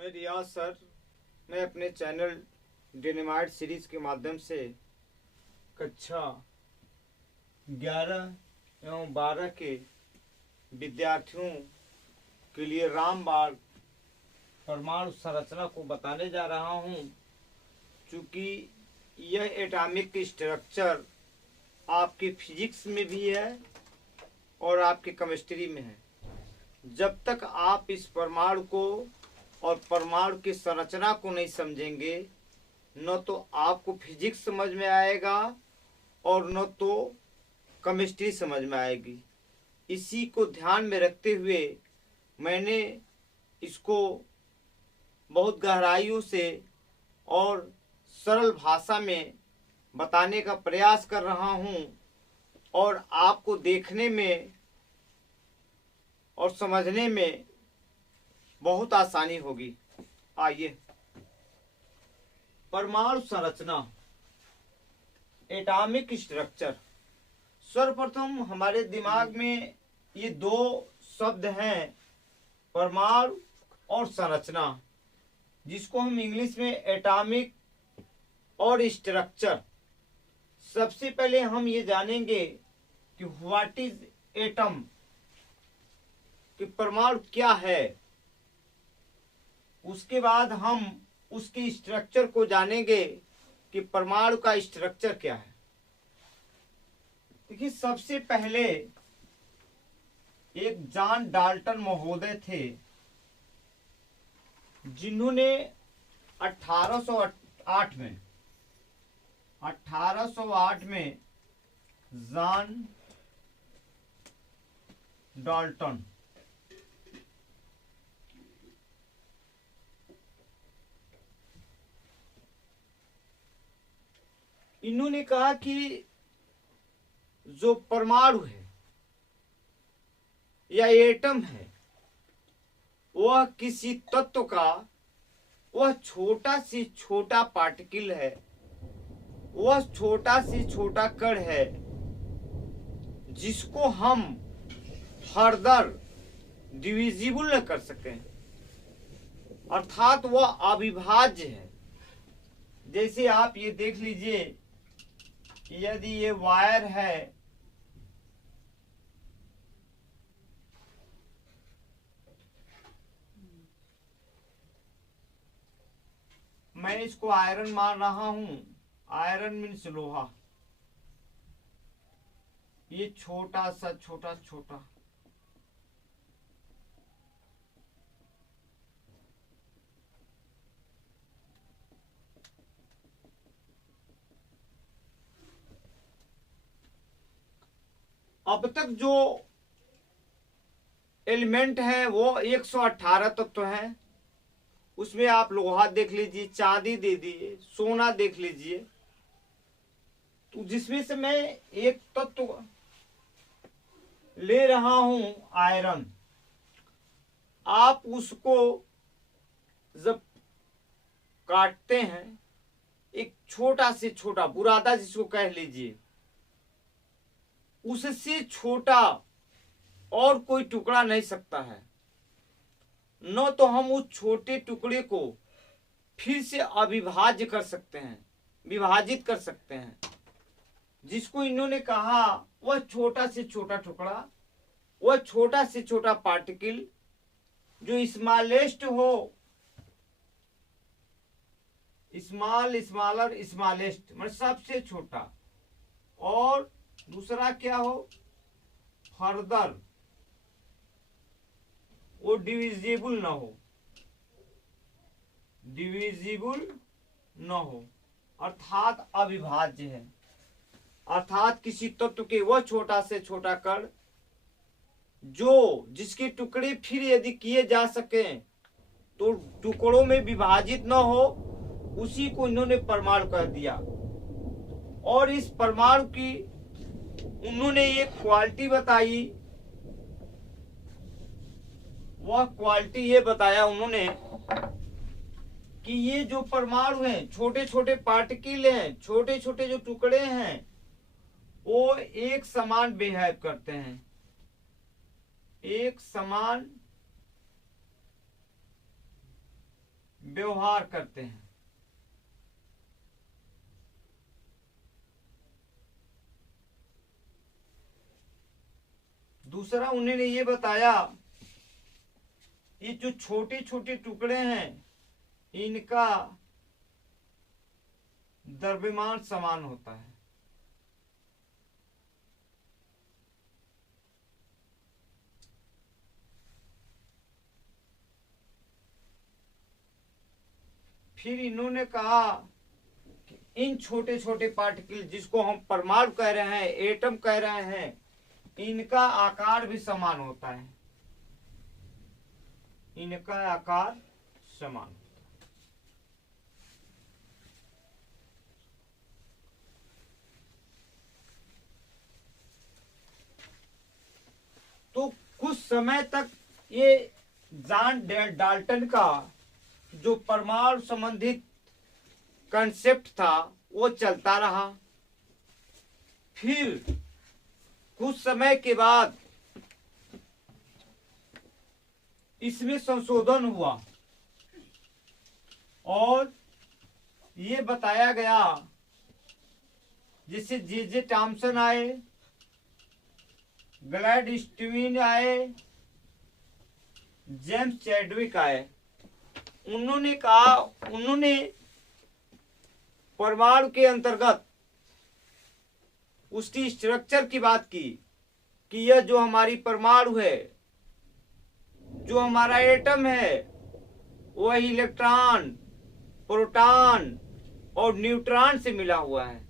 मैं रियाज सर। मैं अपने चैनल डिनामाइट सीरीज के माध्यम से कक्षा 11 एवं 12 के विद्यार्थियों के लिए रामबाण परमाणु संरचना को बताने जा रहा हूँ। चूँकि यह एटॉमिक स्ट्रक्चर आपके फिजिक्स में भी है और आपके केमिस्ट्री में है। जब तक आप इस परमाणु को और परमाणु की संरचना को नहीं समझेंगे, न तो आपको फिजिक्स समझ में आएगा और न तो केमिस्ट्री समझ में आएगी। इसी को ध्यान में रखते हुए मैंने इसको बहुत गहराइयों से और सरल भाषा में बताने का प्रयास कर रहा हूँ और आपको देखने में और समझने में बहुत आसानी होगी। आइए, परमाणु संरचना, एटॉमिक स्ट्रक्चर। सर्वप्रथम हमारे दिमाग में ये दो शब्द हैं, परमाणु और संरचना, जिसको हम इंग्लिश में एटॉमिक और स्ट्रक्चर। सबसे पहले हम ये जानेंगे कि व्हाट इज एटम, कि परमाणु क्या है। उसके बाद हम उसकी स्ट्रक्चर को जानेंगे कि परमाणु का स्ट्रक्चर क्या है। देखिए, सबसे पहले एक जॉन डाल्टन महोदय थे, जिन्होंने 1808 में जॉन डाल्टन इन्होंने कहा कि जो परमाणु है या एटम है, वह किसी तत्व का वह छोटा से छोटा पार्टिकल है, वह छोटा से छोटा कण है, जिसको हम फर्दर डिविजिबल न कर सकें, अर्थात वह अविभाज्य है। जैसे आप ये देख लीजिए, यदि ये वायर है, मैं इसको आयरन मान रहा हूं। आयरन मीन्स लोहा। ये छोटा सा छोटा छोटा अब तक जो एलिमेंट है वो 118 तत्व है। उसमें आप लोहा देख लीजिए, चांदी दे दिए, सोना देख लीजिए। तो जिसमें से मैं एक तत्व ले रहा हूं, आयरन। आप उसको जब काटते हैं, एक छोटा से छोटा बुरादा जिसको कह लीजिए, उससे छोटा और कोई टुकड़ा नहीं सकता है। न तो हम उस छोटे टुकड़े को फिर से अविभाज्य कर सकते हैं, विभाजित कर सकते हैं, जिसको इन्होंने कहा वह छोटा से छोटा टुकड़ा, वह छोटा से छोटा पार्टिकल जो स्मॉलेस्ट हो, स्मॉल, स्मॉलर, स्मॉलेस्ट मतलब सबसे छोटा, और दूसरा क्या हो, फर्दर वो डिविजिबल न हो, डिविजिबल न हो, अर्थात अविभाज्य है। अर्थात किसी तत्व के वह छोटा से छोटा कण जो जिसके टुकड़े फिर यदि किए जा सके तो टुकड़ों में विभाजित न हो, उसी को इन्होंने परमाणु कह दिया। और इस परमाणु की उन्होंने एक क्वालिटी बताई। वह क्वालिटी ये बताया उन्होंने कि ये जो परमाणु हैं, छोटे छोटे पार्टिकल हैं, छोटे छोटे जो टुकड़े हैं, वो एक समान बिहेव करते हैं, एक समान व्यवहार करते हैं। दूसरा उन्होंने ये बताया, ये जो छोटे छोटे टुकड़े हैं इनका द्रव्यमान समान होता है। फिर इन्होंने कहा कि इन छोटे छोटे पार्टिकल जिसको हम परमाणु कह रहे हैं, एटम कह रहे हैं, इनका आकार भी समान होता है। इनका आकार समान होता है। तो कुछ समय तक ये जॉन डाल्टन का जो परमाणु संबंधित कंसेप्ट था वो चलता रहा। फिर कुछ समय के बाद इसमें संशोधन हुआ और ये बताया गया, जैसे जे थॉमसन आए, ग्लैडस्टीन आए, जेम्स चैडविक आए। उन्होंने कहा, उन्होंने परमाणु के अंतर्गत उसकी स्ट्रक्चर की बात की कि यह जो हमारी परमाणु है, जो हमारा एटम है, वह इलेक्ट्रॉन, प्रोटॉन और न्यूट्रॉन से मिला हुआ है।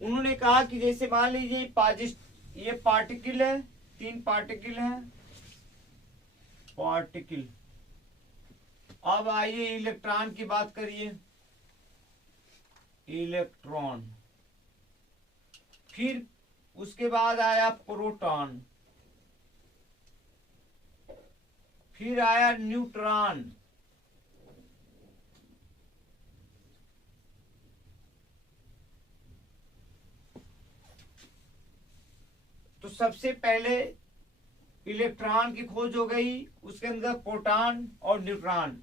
उन्होंने कहा कि जैसे मान लीजिए ये पार्टिकल है, 3 पार्टिकल हैं, पार्टिकल। अब आइए इलेक्ट्रॉन की बात करिए, इलेक्ट्रॉन। फिर उसके बाद आया प्रोटॉन, फिर आया न्यूट्रॉन, तो सबसे पहले इलेक्ट्रॉन की खोज हो गई, उसके अंदर प्रोटॉन और न्यूट्रॉन।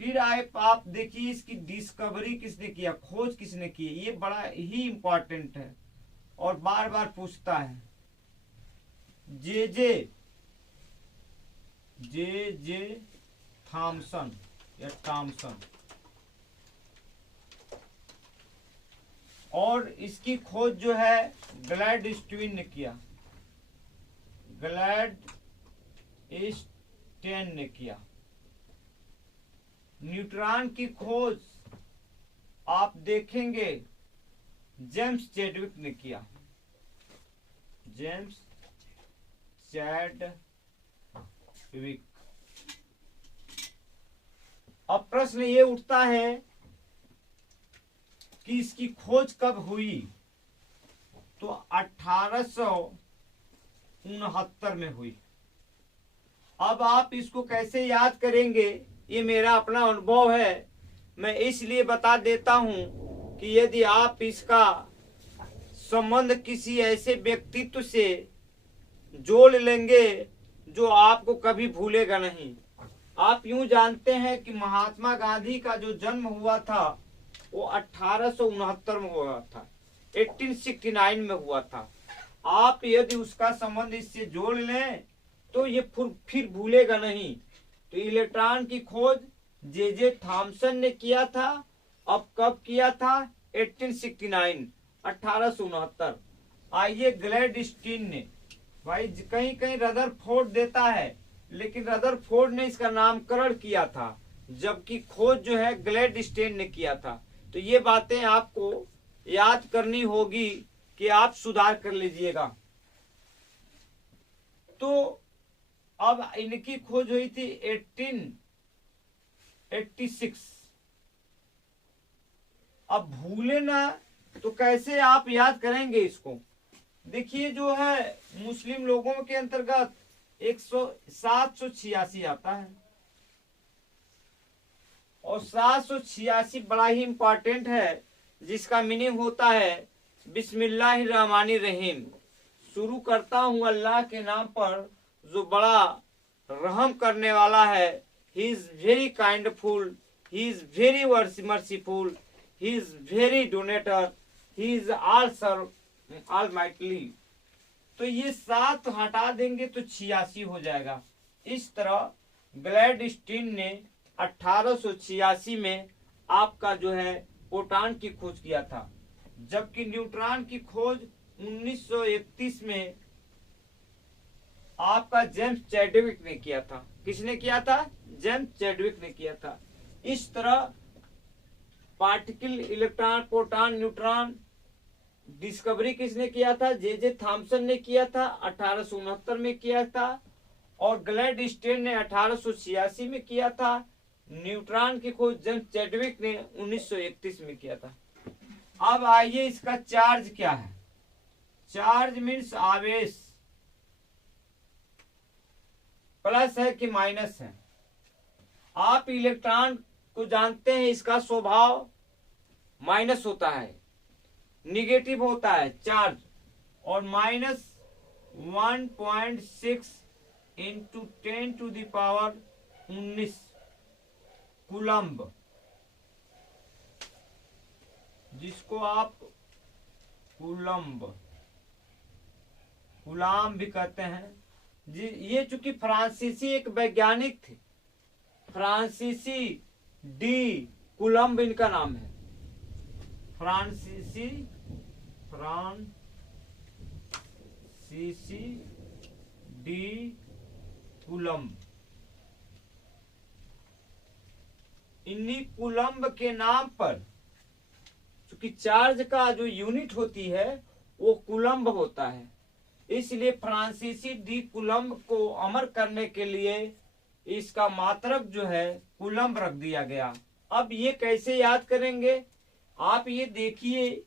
फिर आए, आप देखिए इसकी डिस्कवरी किसने किया, खोज किसने की, ये बड़ा ही इंपॉर्टेंट है और बार बार पूछता है। जे थॉमसन या थॉमसन। और इसकी खोज जो है ग्लैडस्टीन ने किया, ग्लैडस्टीन ने किया। न्यूट्रॉन की खोज आप देखेंगे जेम्स चैडविक ने किया, जेम्स चैडविक। अब प्रश्न ये उठता है कि इसकी खोज कब हुई, तो 1869 में हुई। अब आप इसको कैसे याद करेंगे, ये मेरा अपना अनुभव है, मैं इसलिए बता देता हूं कि यदि आप इसका संबंध किसी ऐसे व्यक्तित्व से जोड़ लेंगे जो आपको कभी भूलेगा नहीं। आप यूं जानते हैं कि महात्मा गांधी का जो जन्म हुआ था वो 1869 में हुआ था, 1869 में हुआ था। आप यदि उसका संबंध इससे जोड़ लें तो ये फिर भूलेगा नहीं। तो इलेक्ट्रॉन की खोज जे थॉमसन ने किया था। अब कब किया था, 1869, 1869। आइए ग्लैडस्टीन ने, भाई कहीं कहीं रदरफोर्ड देता है, लेकिन रदरफोर्ड ने इसका नामकरण किया था, जबकि खोज जो है ग्लैडस्टीन ने किया था। तो ये बातें आपको याद करनी होगी कि आप सुधार कर लीजिएगा। तो अब इनकी खोज हुई थी 1886। अब भूले ना तो कैसे आप याद करेंगे इसको। देखिए जो है मुस्लिम लोगों के अंतर्गत 786 आता है और 786 बड़ा ही इंपॉर्टेंट है, जिसका मीनिंग होता है बिस्मिल्लाहिर्रहमानिर्रहीम। शुरू करता हूं अल्लाह के नाम पर जो बड़ा रहम करने वाला है, he is very kindful, he is very merciful, he is very donator, he is also almighty। तो ये 7 हटा देंगे तो 86 हो जाएगा। इस तरह ग्लैडस्टीन ने 1886 में आपका जो है प्रोटॉन की खोज किया था, जबकि न्यूट्रॉन की खोज 1931 में आपका जेम्स चैडविक ने किया था। किसने किया था? जेम्स चैडविक ने किया था। इस तरह particle, electron, proton, neutron discovery किसने किया था? जे थॉमसन ने किया था, 1869 में किया था, और ग्लैडस्टीन ने 1886 में किया था। न्यूट्रॉन की खोज जेम्स चैडविक ने 1931 में किया था। अब आइए इसका चार्ज क्या है। चार्ज मीन्स आवेश, प्लस है कि माइनस है। आप इलेक्ट्रॉन को जानते हैं, इसका स्वभाव माइनस होता है, निगेटिव होता है चार्ज, और माइनस 1.6 इंटू 10⁻19 कूलम्ब, जिसको आप गुलाम भी कहते हैं जी। ये चूंकि फ्रांसीसी एक वैज्ञानिक थे, फ्रांसीसी डी कूलम्ब इनका नाम है। फ्रांसीसी डी कूलम्ब। इन्हीं कूलम्ब के नाम पर, चूंकि चार्ज का जो यूनिट होती है वो कूलम्ब होता है, इसलिए फ्रांसीसी डी कूलम्ब को अमर करने के लिए इसका मात्रक जो है कूलम्ब रख दिया गया। अब ये कैसे याद करेंगे? आप ये देखिए,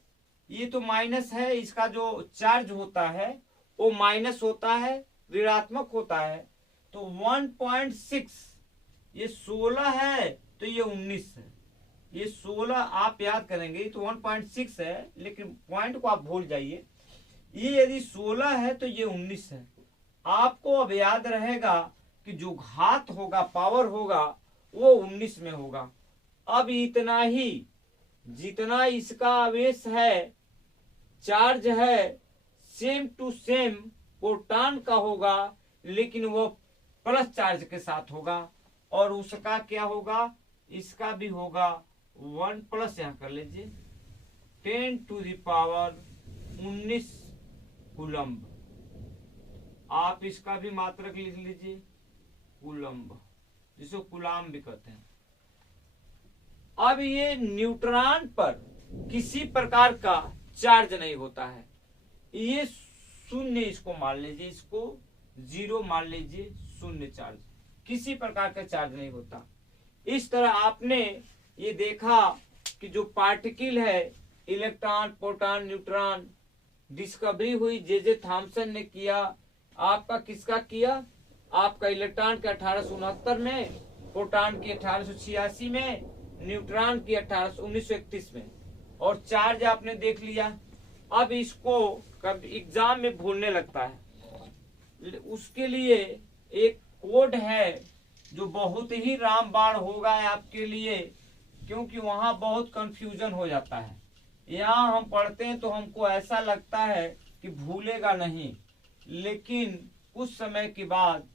ये तो माइनस है, इसका जो चार्ज होता है वो माइनस होता है, ऋणात्मक होता है। तो 1.6, ये 16 है तो ये 19 है। ये 16 आप याद करेंगे तो 1.6 है, लेकिन पॉइंट को आप भूल जाइए। ये यदि 16 है तो ये 19 है। आपको अब याद रहेगा कि जो घात होगा, पावर होगा, वो 19 में होगा। अब इतना ही, जितना इसका आवेश है, चार्ज है, सेम टू सेम प्रोटॉन का होगा, लेकिन वो प्लस चार्ज के साथ होगा। और उसका क्या होगा? इसका भी होगा 1 प्लस, यहाँ कर लीजिए, 10⁻19 कूलम्ब। आप इसका भी मात्रक लिख लीजिए, कूलम्ब, जिसको कूलाम भी कहते हैं। अब ये न्यूट्रॉन पर किसी प्रकार का चार्ज नहीं होता है। ये शून्य, इसको मान लीजिए, इसको 0 मान लीजिए, शून्य चार्ज, किसी प्रकार का चार्ज नहीं होता। इस तरह आपने ये देखा कि जो पार्टिकल है, इलेक्ट्रॉन, प्रोटॉन, न्यूट्रॉन, डिस्कवरी हुई जे थॉमसन ने किया। आपका किसका किया? आपका इलेक्ट्रॉन के 1869 में, प्रोटॉन की 1886 में, न्यूट्रॉन की 1931 में। और चार्ज आपने देख लिया। अब इसको कब एग्जाम में भूलने लगता है, उसके लिए एक कोड है जो बहुत ही रामबाण होगा आपके लिए, क्योंकि वहां बहुत कंफ्यूजन हो जाता है। यहाँ हम पढ़ते हैं तो हमको ऐसा लगता है कि भूलेगा नहीं, लेकिन कुछ समय के बाद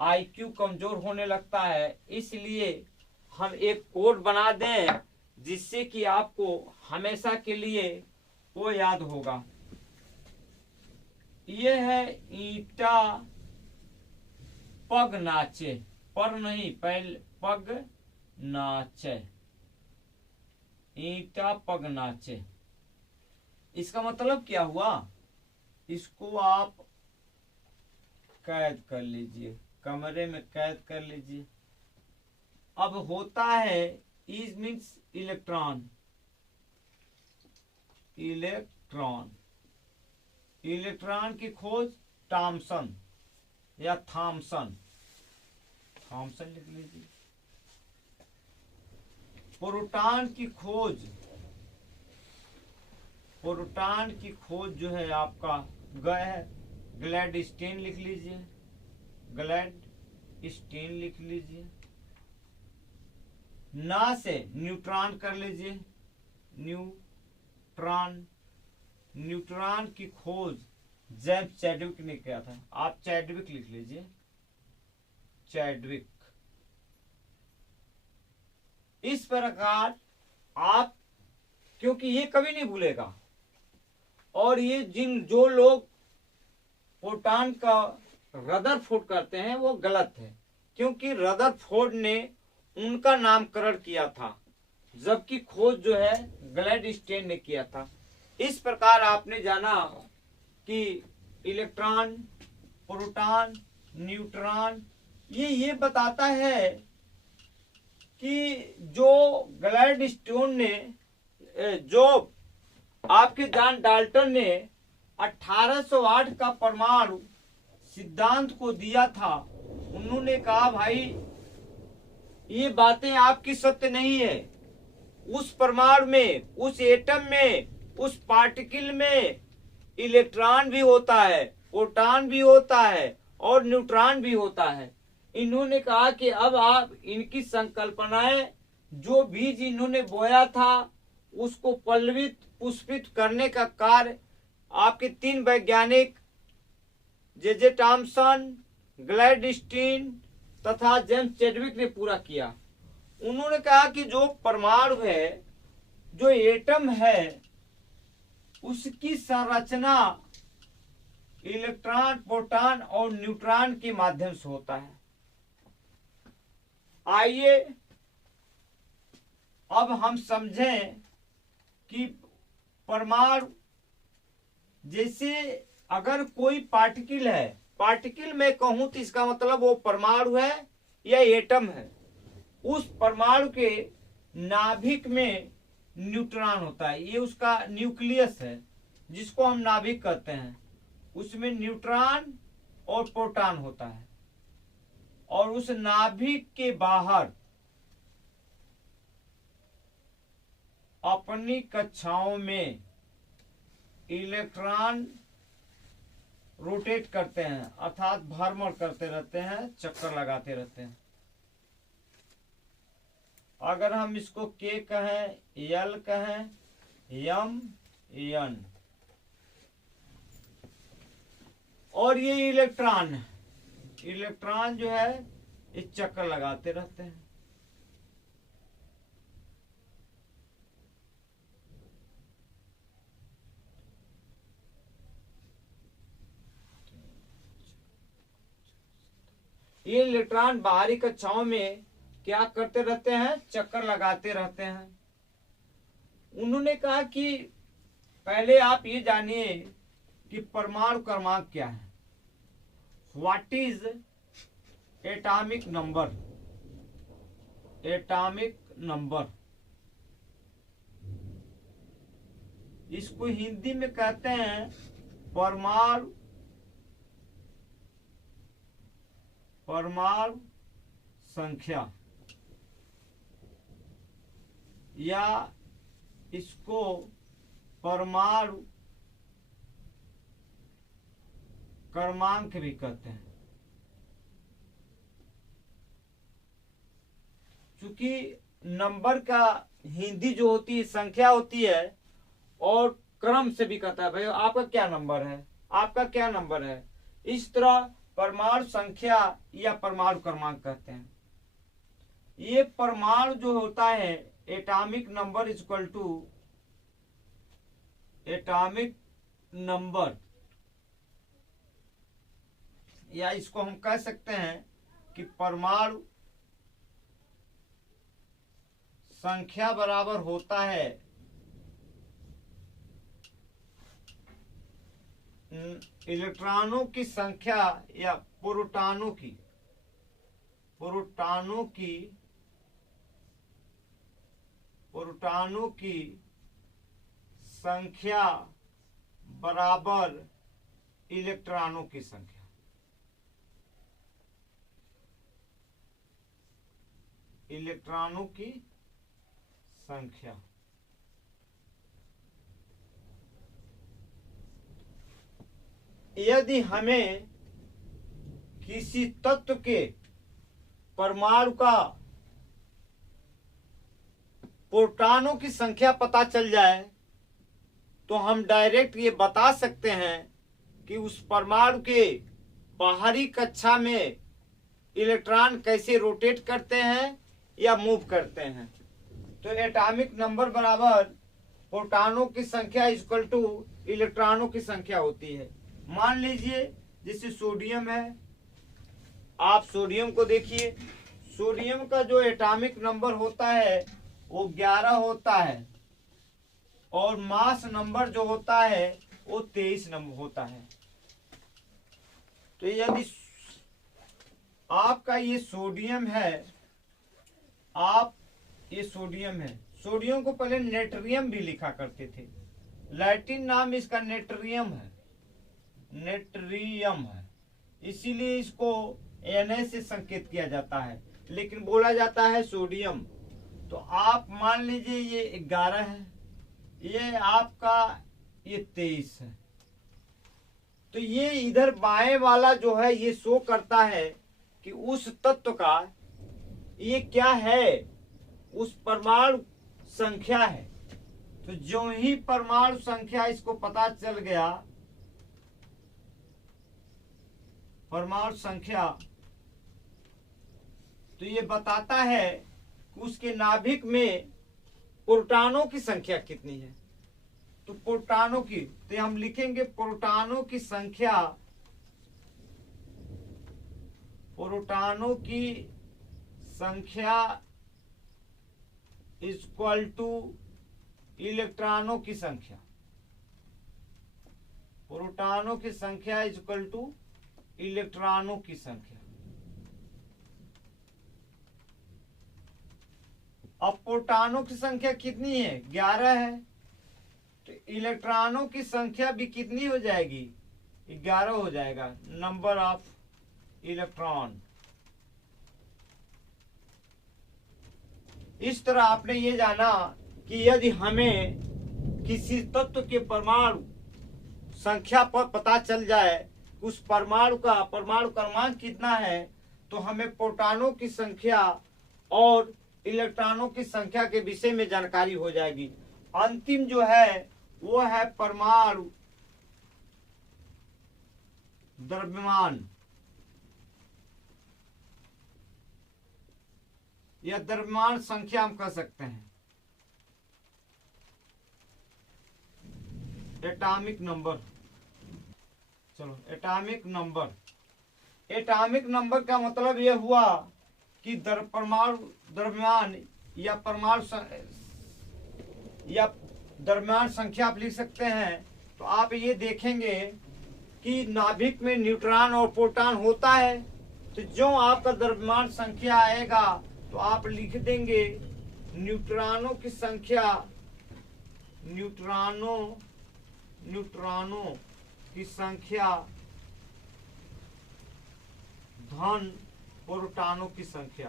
आईक्यू कमजोर होने लगता है। इसलिए हम एक कोड बना दें जिससे कि आपको हमेशा के लिए वो याद होगा। ये है ईटा पग नाचे, पर नहीं, पहले पग नाचे, ईटा पग नाचे। इसका मतलब क्या हुआ? इसको आप कैद कर लीजिए, कमरे में कैद कर लीजिए। अब होता है इज मीन्स इलेक्ट्रॉन, इलेक्ट्रॉन की खोज थॉमसन या थॉमसन लिख लीजिए। प्रोटॉन की खोज जो है आपका ग्लैडस्टीन लिख लीजिए, ना से न्यूट्रॉन कर लीजिए, न्यूट्रॉन। न्यूट्रॉन की खोज जेम्स चैडविक ने किया था। आप चैडविक लिख लीजिए, चैडविक। इस प्रकार आप, क्योंकि ये कभी नहीं भूलेगा, और ये जो लोग प्रोटॉन का रदरफोर्ड करते हैं वो गलत है, क्योंकि रदरफोर्ड ने उनका नामकरण किया था, जबकि खोज जो है ग्लैडस्टीन ने किया था। इस प्रकार आपने जाना कि इलेक्ट्रॉन, प्रोटॉन, न्यूट्रॉन, ये बताता है कि जो ग्लैडस्टोन ने, जो आपके जॉन डाल्टन ने 1808 का परमाणु सिद्धांत को दिया था, उन्होंने कहा भाई ये बातें आपकी सत्य नहीं है। उस परमाणु में, उस एटम में, उस पार्टिकल में इलेक्ट्रॉन भी होता है, प्रोटॉन भी होता है और न्यूट्रॉन भी होता है। इन्होंने कहा कि अब आप इनकी संकल्पनाएं, जो बीज इन्होंने बोया था उसको पल्लवित पुष्पित करने का कार्य आपके 3 वैज्ञानिक जे टॉमसन, ग्लैडस्टीन तथा जेम्स चैडविक ने पूरा किया। उन्होंने कहा कि जो परमाणु है, जो एटम है, उसकी संरचना इलेक्ट्रॉन, प्रोटॉन और न्यूट्रॉन के माध्यम से होता है। आइए अब हम समझें कि परमाणु, जैसे अगर कोई पार्टिकल है, पार्टिकल में कहूं तो इसका मतलब वो परमाणु है या एटम है। उस परमाणु के नाभिक में न्यूट्रॉन होता है, ये उसका न्यूक्लियस है जिसको हम नाभिक कहते हैं। उसमें न्यूट्रॉन और प्रोटॉन होता है, और उस नाभिक के बाहर अपनी कक्षाओं में इलेक्ट्रॉन रोटेट करते हैं, अर्थात भ्रमण करते रहते हैं, चक्कर लगाते रहते हैं। अगर हम इसको के कहें, यल कहें, यम, यन, और ये इलेक्ट्रॉन है। इलेक्ट्रॉन जो है इस चक्कर लगाते रहते हैं। ये इलेक्ट्रॉन बाहरी कक्षाओं में क्या करते रहते हैं? चक्कर लगाते रहते हैं। उन्होंने कहा कि पहले आप ये जानिए कि परमाणु क्रमांक क्या है। What is atomic number? Atomic number, इसको हिंदी में कहते हैं परमाणु संख्या, या इसको परमाणु क्रमांक भी कहते हैं। क्योंकि नंबर का हिंदी जो होती है संख्या होती है, और क्रम से भी कहता है भाई आपका क्या नंबर है, आपका क्या नंबर है। इस तरह परमाणु संख्या या परमाणु क्रमांक कहते हैं। ये परमाणु जो होता है, atomic number equal to atomic number, या इसको हम कह सकते हैं कि परमाणु संख्या बराबर होता है इलेक्ट्रॉनों की संख्या या प्रोटॉनों की संख्या बराबर इलेक्ट्रॉनों की संख्या। इलेक्ट्रॉनों की संख्या। यदि हमें किसी तत्व के परमाणु का प्रोटॉनों की संख्या पता चल जाए तो हम डायरेक्ट ये बता सकते हैं कि उस परमाणु के बाहरी कक्षा में इलेक्ट्रॉन कैसे रोटेट करते हैं या मूव करते हैं। तो एटॉमिक नंबर बराबर प्रोटॉनों की संख्या इक्वल टू इलेक्ट्रॉनों की संख्या होती है। मान लीजिए जैसे सोडियम है, आप सोडियम को देखिए, सोडियम का जो एटॉमिक नंबर होता है वो 11 होता है और मास नंबर जो होता है वो 23 नंबर होता है। तो यदि आपका ये सोडियम है, आप ये सोडियम है, सोडियम को पहले नेट्रियम भी लिखा करते थे, लैटिन नाम इसका नेट्रियम है, नेट्रियम है, इसीलिए इसको Na से संकेत किया जाता है, लेकिन बोला जाता है सोडियम। तो आप मान लीजिए ये 11 है, ये आपका ये 23 है। तो ये इधर बाएं वाला जो है ये शो करता है कि उस तत्व का ये क्या है, उस परमाणु संख्या है। तो जो ही परमाणु संख्या इसको पता चल गया, परमाणु संख्या, तो ये बताता है कि उसके नाभिक में प्रोटॉनों की संख्या कितनी है। तो प्रोटॉनों की, तो हम लिखेंगे प्रोटॉनों की संख्या, प्रोटॉनों की संख्या इक्वल टू इलेक्ट्रॉनों की संख्या, प्रोटॉनों की संख्या इक्वल टू इलेक्ट्रॉनों की संख्या। अब प्रोटॉनों की संख्या कितनी है, 11 है, तो इलेक्ट्रॉनों की संख्या भी कितनी हो जाएगी, 11 हो जाएगा, नंबर ऑफ इलेक्ट्रॉन। इस तरह आपने ये जाना कि यदि हमें किसी तत्व के परमाणु संख्या पर पता चल जाए उस परमाणु का क्रमांक कितना है, तो हमें प्रोटॉनों की संख्या और इलेक्ट्रॉनों की संख्या के विषय में जानकारी हो जाएगी। अंतिम जो है वो है परमाणु द्रव्यमान या द्रव्यमान संख्या हम कह सकते हैं, एटॉमिक नंबर। चलो एटॉमिक नंबर, एटॉमिक नंबर का मतलब यह हुआ कि परमाणु द्रव्यमान या परमाणु या द्रव्यमान संख्या आप लिख सकते हैं। तो आप ये देखेंगे कि नाभिक में न्यूट्रॉन और प्रोटॉन होता है, तो जो आपका द्रव्यमान संख्या आएगा तो आप लिख देंगे न्यूट्रॉनों की संख्या, न्यूट्रॉनों की संख्या धन प्रोटॉनों की संख्या,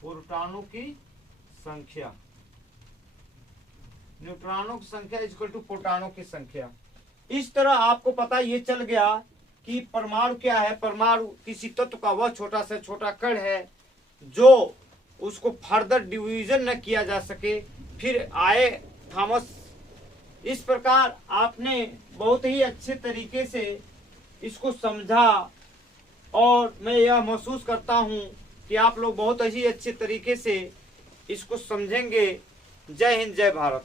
प्रोटॉनों की संख्या, न्यूट्रॉनों की संख्या इक्वल टू प्रोटॉनों की संख्या। इस तरह आपको पता ये चल गया कि परमाणु क्या है। परमाणु किसी तत्व का वह छोटा से छोटा कण है जो उसको फर्दर डिवीजन न किया जा सके, फिर आए थॉमस। इस प्रकार आपने बहुत ही अच्छे तरीके से इसको समझा और मैं यह महसूस करता हूँ कि आप लोग बहुत ही अच्छे तरीके से इसको समझेंगे। जय हिंद, जय भारत।